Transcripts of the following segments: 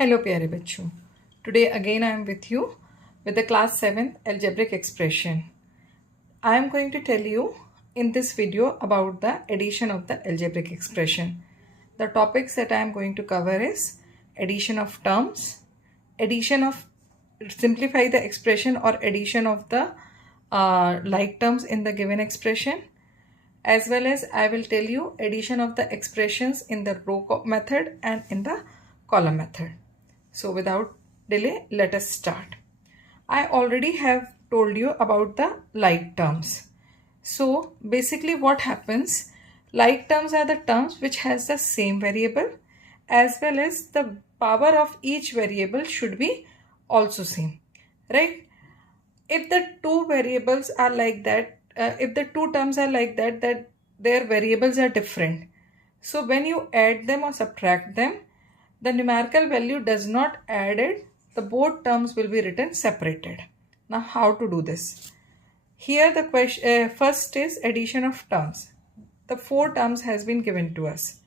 Hello प्यारे बच्चों. Today again I am with you with the class 7th algebraic expression. I am going to tell you in this video about the addition of the algebraic expression. The topics that I am going to cover is addition of terms, addition of simplify the expression or addition of the like terms in the given expression, as well as I will tell you addition of the expressions in the row method and in the column method. So without delay, let us start. I already have told you about the like terms. So basically what happens, like terms are the terms which has the same variable as well as the power of each variable should be also same, right? If the two variables are like that, if the two terms are like that, that their variables are different. So when you add them or subtract them, the numerical value does not added, the both terms will be written separated. Now how to do this? Here the question first is addition of terms. The four terms has been given to us.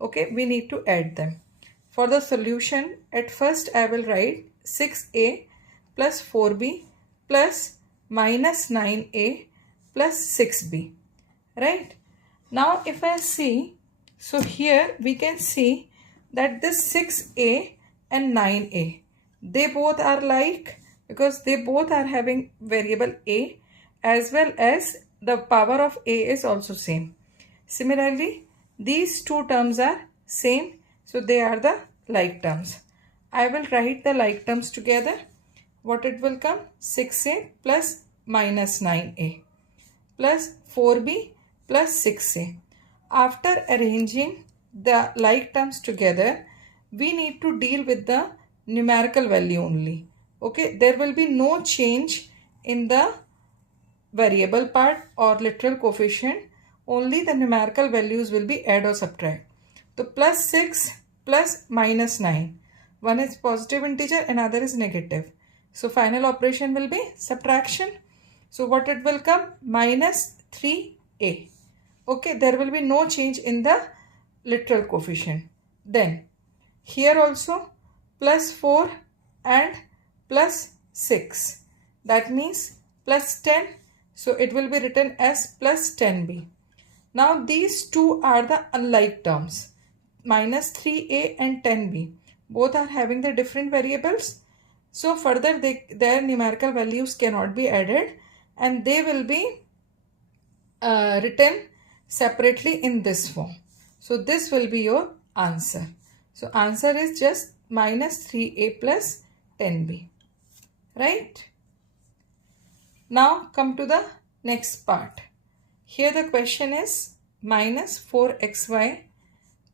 Okay, we need to add them. For the solution, at first I will write 6a plus 4b plus minus 9a plus 6b. Right? Now if I see, so here we can see that this 6a and 9a, they both are like, because they both are having variable a as well as the power of a is also same. Similarly, these two terms are same, so they are the like terms. I will write the like terms together. What it will come? 6a plus minus 9a plus 4b plus 6a. After arranging the like terms together, we need to deal with the numerical value only. Okay, there will be no change in the variable part or literal coefficient, only the numerical values will be add or subtract. So plus 6 plus minus 9, one is positive integer, another is negative. So final operation will be subtraction. So what it will come? Minus 3a. Okay, there will be no change in the literal coefficient. Then here also plus 4 and plus 6. That means plus 10. So it will be written as plus 10b. Now these two are the unlike terms. Minus 3a and 10b. Both are having the different variables. So further their numerical values cannot be added and they will be written separately in this form. So this will be your answer. So answer is just minus 3a plus 10b. Right? Now come to the next part. Here the question is minus 4xy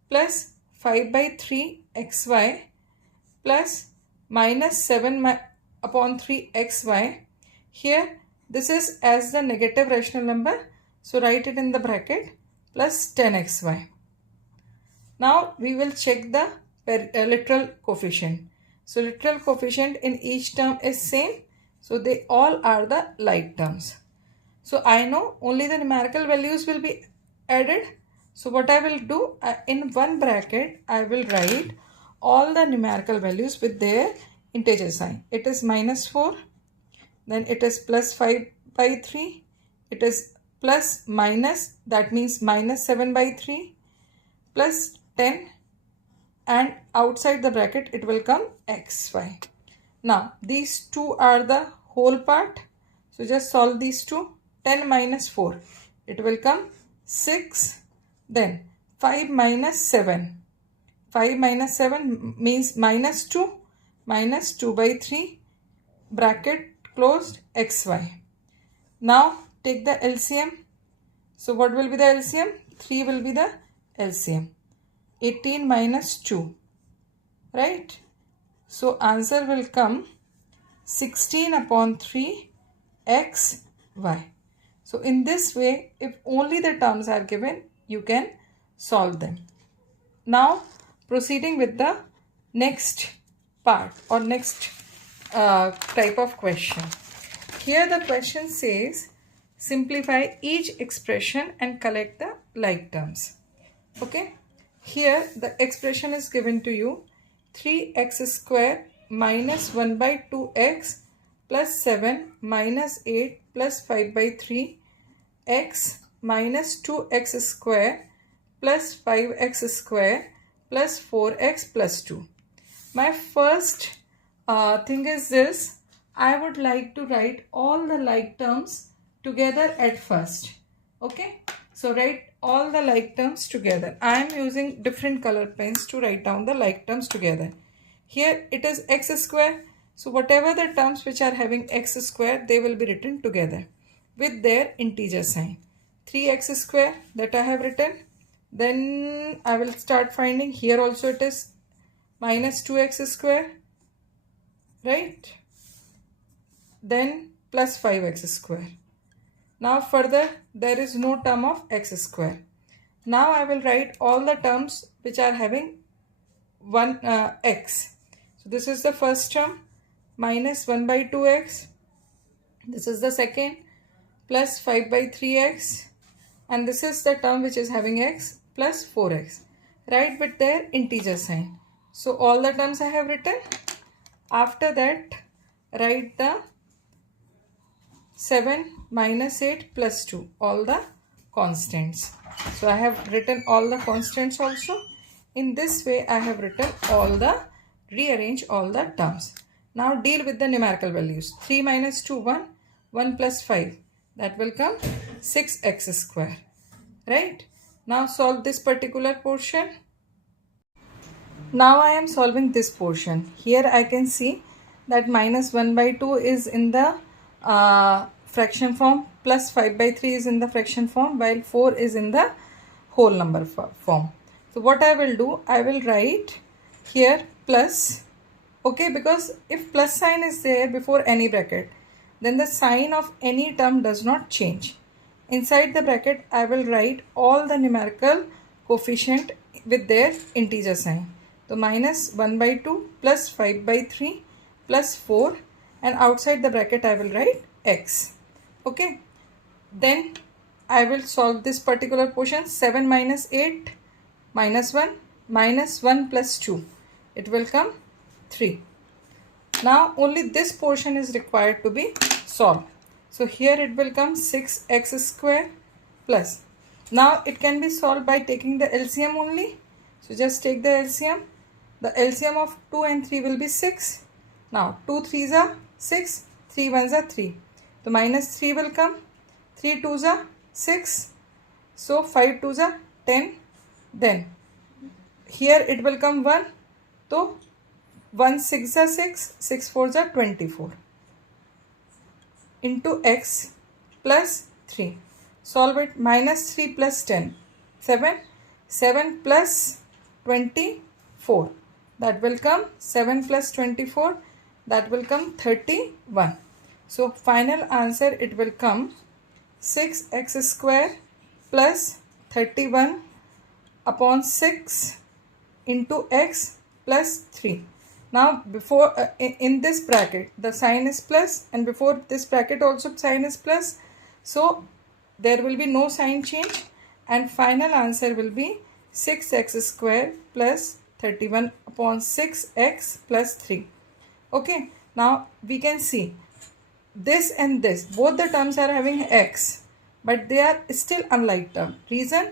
plus 5 by 3xy plus minus 7 upon 3xy. Here this is as the negative rational number. So write it in the bracket plus 10xy. Now we will check the literal coefficient. So literal coefficient in each term is same. So they all are the like terms. So I know only the numerical values will be added. So what I will do, in one bracket I will write all the numerical values with their integer sign. It is minus 4, then it is plus 5 by 3, it is plus minus, that means minus 7 by 3, plus 10, and outside the bracket it will come xy. Now these two are the whole part. So just solve these two. 10 minus 4. It will come 6. Then 5 minus 7. 5 minus 7 means minus 2. Minus 2 by 3. Bracket closed xy. Now take the LCM. So what will be the LCM? 3 will be the LCM. 18 minus 2. Right? So answer will come 16 upon 3 xy. So in this way, if only the terms are given, you can solve them. Now proceeding with the next part or next type of question. Here the question says simplify each expression and collect the like terms. Okay. Here the expression is given to you 3x square minus 1 by 2x plus 7 minus 8 plus 5 by 3 x minus 2x square plus 5x square plus 4x plus 2. My first thing is this. I would like to write all the like terms together at first. Okay. So write all the like terms together. I am using different color pens to write down the like terms together. Here it is x square. So whatever the terms which are having x square, they will be written together with their integer sign. 3x square that I have written. Then I will start finding. Here also it is minus 2x square, right? Then plus 5x square. Now further there is no term of x square. Now I will write all the terms which are having x. So this is the first term, minus 1 by 2x. This is the second, plus 5 by 3x. And this is the term which is having x plus 4x. Write with their integer sign. So all the terms I have written. After that, write the 7 minus 8 plus 2, all the constants. So I have written all the constants also. In this way, I have written rearrange all the terms. Now deal with the numerical values. 3 minus 2, 1. 1 plus 5. That will come 6x square. Right? Now solve this particular portion. Now I am solving this portion. Here I can see that minus 1 by 2 is in the fraction form, plus 5 by 3 is in the fraction form, while 4 is in the whole number form. So what I will do, I will write here plus, okay, because if plus sign is there before any bracket, then the sign of any term does not change. Inside the bracket, I will write all the numerical coefficient with their integer sign. So minus 1 by 2 plus 5 by 3 plus 4, and outside the bracket I will write x. Okay. Then I will solve this particular portion. 7 minus 8 minus 1 minus 1 plus 2. It will come 3. Now only this portion is required to be solved. So here it will come 6x square plus. Now it can be solved by taking the LCM only. So just take the LCM. The LCM of 2 and 3 will be 6. Now 2 3s are 6, 3 1s are 3. So minus 3 will come. 3 2s are 6. So 5 2s are 10. Then here it will come 1. So 1 6s are 6, 6 4s are 24. Into x plus 3. Solve it. Minus 3 plus 10. 7. 7 plus 24. That will come 7 plus 24. That will come 31. So final answer, it will come 6x square plus 31 upon 6 into x plus 3. Now before in this bracket the sign is plus, and before this bracket also sign is plus. So there will be no sign change, and final answer will be 6x square plus 31 upon 6x plus 3. Okay. Now we can see this and this, both the terms are having x, but they are still unlike term. Reason?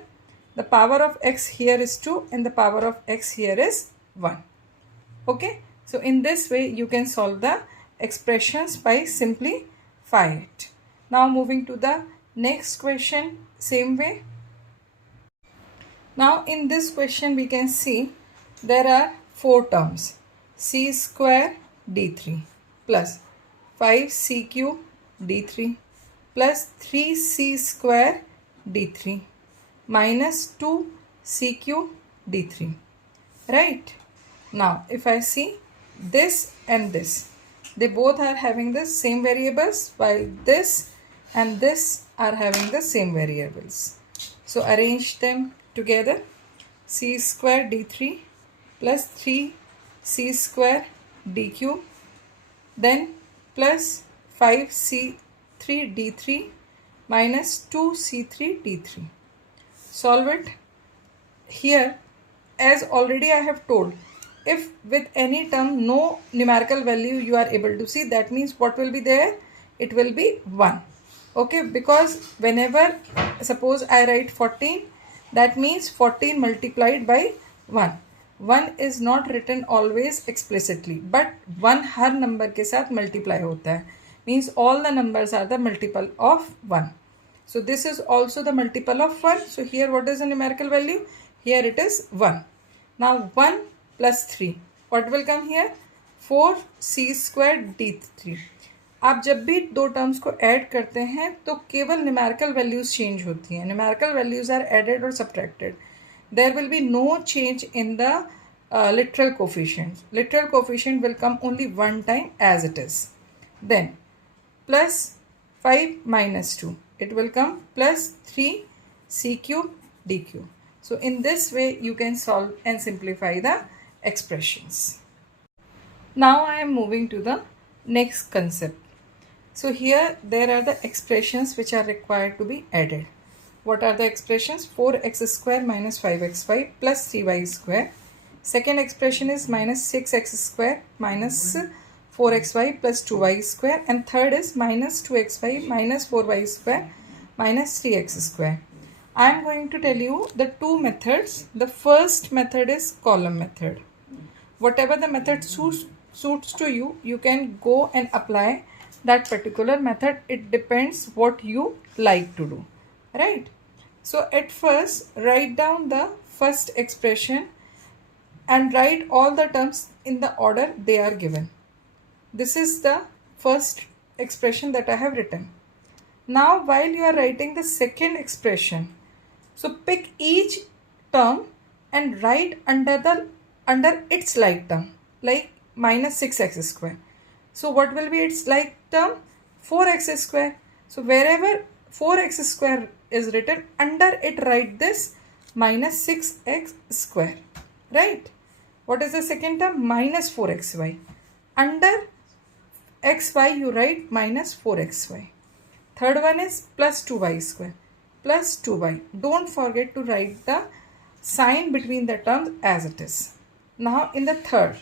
The power of x here is 2 and the power of x here is 1. Okay. So in this way you can solve the expressions by simplify it. Now moving to the next question, same way. Now in this question we can see there are 4 terms. C square d3 plus 5c cube d3 plus 3c square d3 minus 2c cube d3. Right? Now if I see this and this, they both are having the same variables, while this and this are having the same variables. So arrange them together. C square d3 plus 3c square d cube, then plus 5c3 d3 minus 2c3 d3. Solve it. Here, as already I have told, if with any term no numerical value you are able to see, that means what will be there? It will be 1. Okay, because whenever suppose I write 14, that means 14 multiplied by 1. 1 is not written always explicitly, but 1 her number के साथ multiply होता है, means all the numbers are the multiple of 1. So this is also the multiple of 1. So here what is the numerical value? Here it is 1. Now 1 plus 3. What will come here? 4c square d3. आप जब भी दो terms को add करते हैं तो केवल numerical values change होती हैं. न्यूमेरिकल वैल्यूज आर एडेड और subtracted. There will be no change in the literal coefficient. Literal coefficient will come only one time as it is. Then plus 5 minus 2. It will come plus 3c cube d cube. So in this way you can solve and simplify the expressions. Now I am moving to the next concept. So here there are the expressions which are required to be added. What are the expressions? 4x square minus 5xy plus 3y square. Second expression is minus 6x square minus 4xy plus 2y square. And third is minus 2xy minus 4y square minus 3x square. I am going to tell you the two methods. The first method is column method. Whatever the method suits to you, you can go and apply that particular method. It depends what you like to do, right? So at first write down the first expression and write all the terms in the order they are given. This is the first expression that I have written. Now while you are writing the second expression, so pick each term and write under its like term, like minus 6x square. So what will be its like term? 4x square. So wherever 4x square is written, under it write this minus 6x square, right? What is the second term? Minus 4xy. Under xy you write minus 4xy. Third one is plus 2y square. Plus 2y. Don't forget to write the sign between the terms as it is. Now in the third,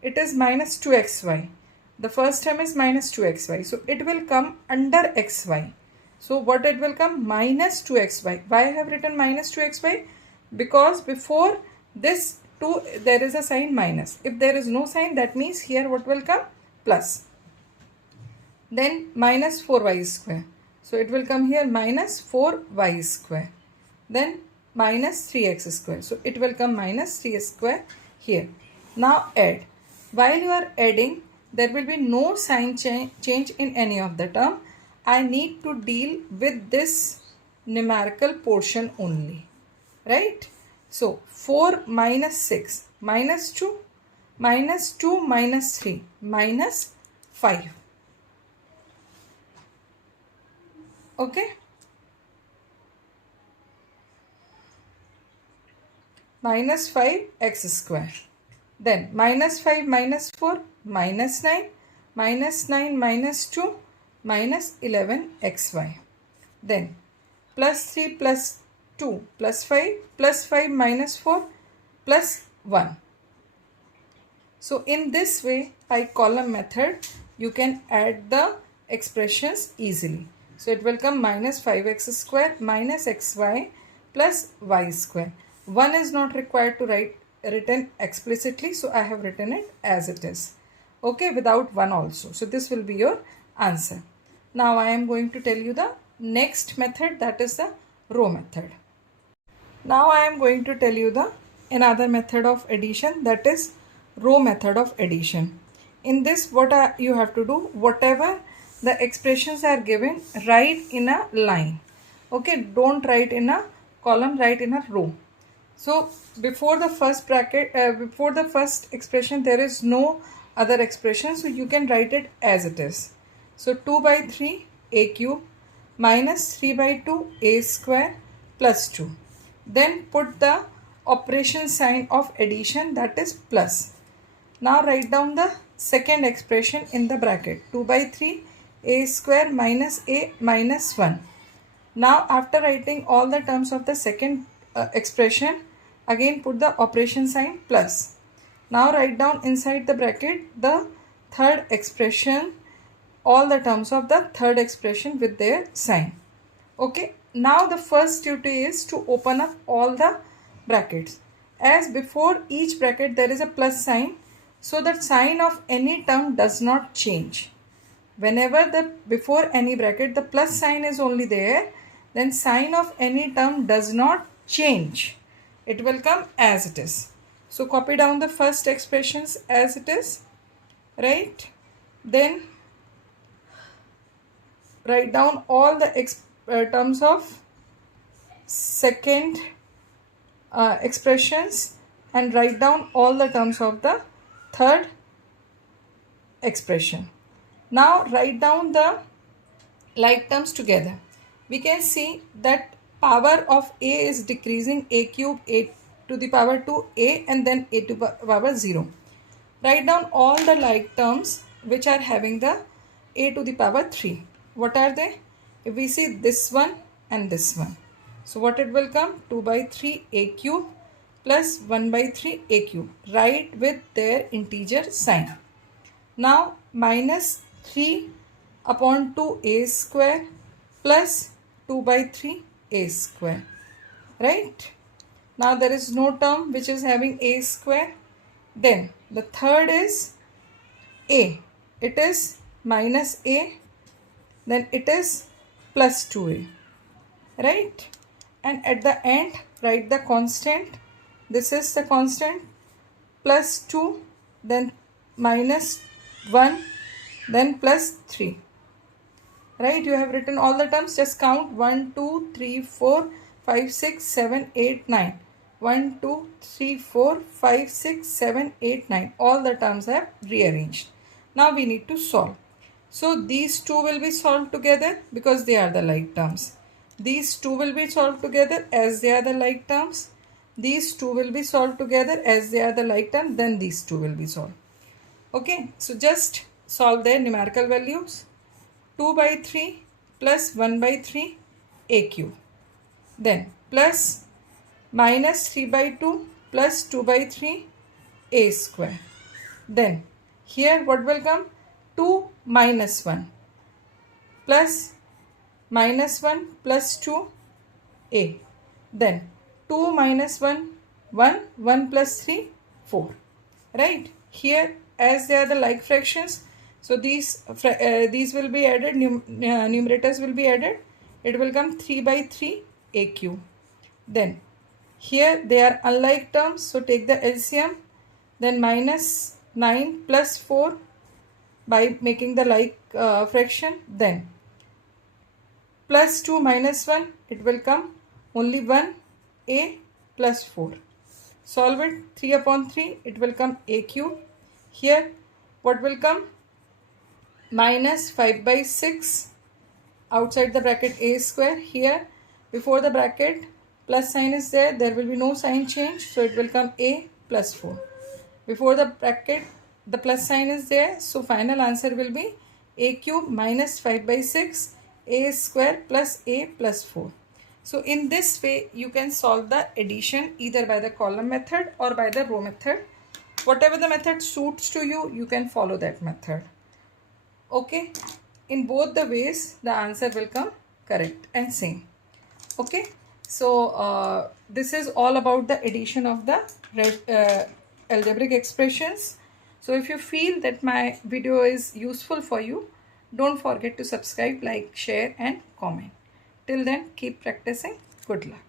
it is minus 2xy. The first term is minus 2xy. So it will come under xy. So what it will come? Minus 2xy. Why I have written minus 2xy? Because before this 2 there is a sign minus. If there is no sign, that means here what will come? Plus. Then minus 4y square. So it will come here minus 4y square. Then minus 3x square. So it will come minus 3 square here. Now add. While you are adding, there will be no sign change in any of the term. I need to deal with this numerical portion only, right? So 4 minus 6 minus 2 minus 2 minus 3 minus 5. Okay. Minus 5x square. Then minus 5 minus 4 minus 9 minus 9 minus 2 minus 11xy. Then plus 3 plus 2 plus 5 minus 4 plus 1. So in this way, by column method, you can add the expressions easily. So it will come minus 5x square minus xy plus y square. 1 is not required to written explicitly, so I have written it as it is. Okay, without 1 also. So this will be your answer. Now I am going to tell you the next method, that is the row method. Now I am going to tell you the another method of addition, that is row method of addition. In this, what you have to do, whatever the expressions are given, write in a line. Okay, don't write in a column, write in a row. So before the first bracket, before the first expression, there is no other expression, so you can write it as it is. So 2 by 3 a cube minus 3 by 2 a square plus 2. Then put the operation sign of addition, that is plus. Now write down the second expression in the bracket, 2 by 3 a square minus a minus 1. Now after writing all the terms of the second expression, again put the operation sign plus. Now write down inside the bracket the third expression, all the terms of the third expression with their sign. Okay, now the first duty is to open up all the brackets. As before each bracket there is a plus sign, so that sign of any term does not change. Whenever before any bracket the plus sign is only there, then sign of any term does not change. It will come as it is. So copy down the first expressions as it is, right? Then write down all the terms of second expressions and write down all the terms of the third expression. Now write down the like terms together. We can see that power of a is decreasing, a cube, a to the power 2a, and then a to the power 0. Write down all the like terms which are having the a to the power 3. What are they? If we see this one and this one, so what it will come? 2 by 3 a cube plus 1 by 3 a cube. Write with their integer sign. Now minus 3 upon 2a square plus 2 by 3 a square, right? Now there is no term which is having a square. Then the third is a. It is minus a. Then it is plus 2a, right? And at the end write the constant. This is the constant, plus 2, then minus 1, then plus 3. Right? You have written all the terms. Just count 1, 2, 3, 4, 5, 6, 7, 8, 9. 1, 2, 3, 4, 5, 6, 7, 8, 9. All the terms I have rearranged. Now we need to solve. So these two will be solved together because they are the like terms. These two will be solved together as they are the like terms. These two will be solved together as they are the like term. Then these two will be solved. Okay. So just solve their numerical values. 2 by 3 plus 1 by 3 a cube. Then plus minus 3 by 2 plus 2 by 3 a square. Then here what will come? 2 minus 1 plus minus 1 plus 2 a. Then 2 minus 1 1, 1 plus 3 4. Right? Here as they are the like fractions, so these will be added, numerators will be added. It will come 3 by 3 a cube. Then here they are unlike terms, so take the LCM. Then minus 9 plus 4 by making the like fraction. Then plus 2 minus 1, it will come only 1 a plus 4. Solve it. 3 upon 3, it will come a cube. Here what will come? Minus 5 by 6 outside the bracket a square. Here before the bracket plus sign is there, there will be no sign change, so it will come a plus 4. Before the bracket the plus sign is there, so final answer will be a cube minus 5 by 6 a square plus a plus 4. So in this way you can solve the addition either by the column method or by the row method. Whatever the method suits to you, you can follow that method. Okay, in both the ways the answer will come correct and same. Okay, so this is all about the addition of the algebraic expressions. So if you feel that my video is useful for you, don't forget to subscribe, like, share and comment. Till then, keep practicing. Good luck.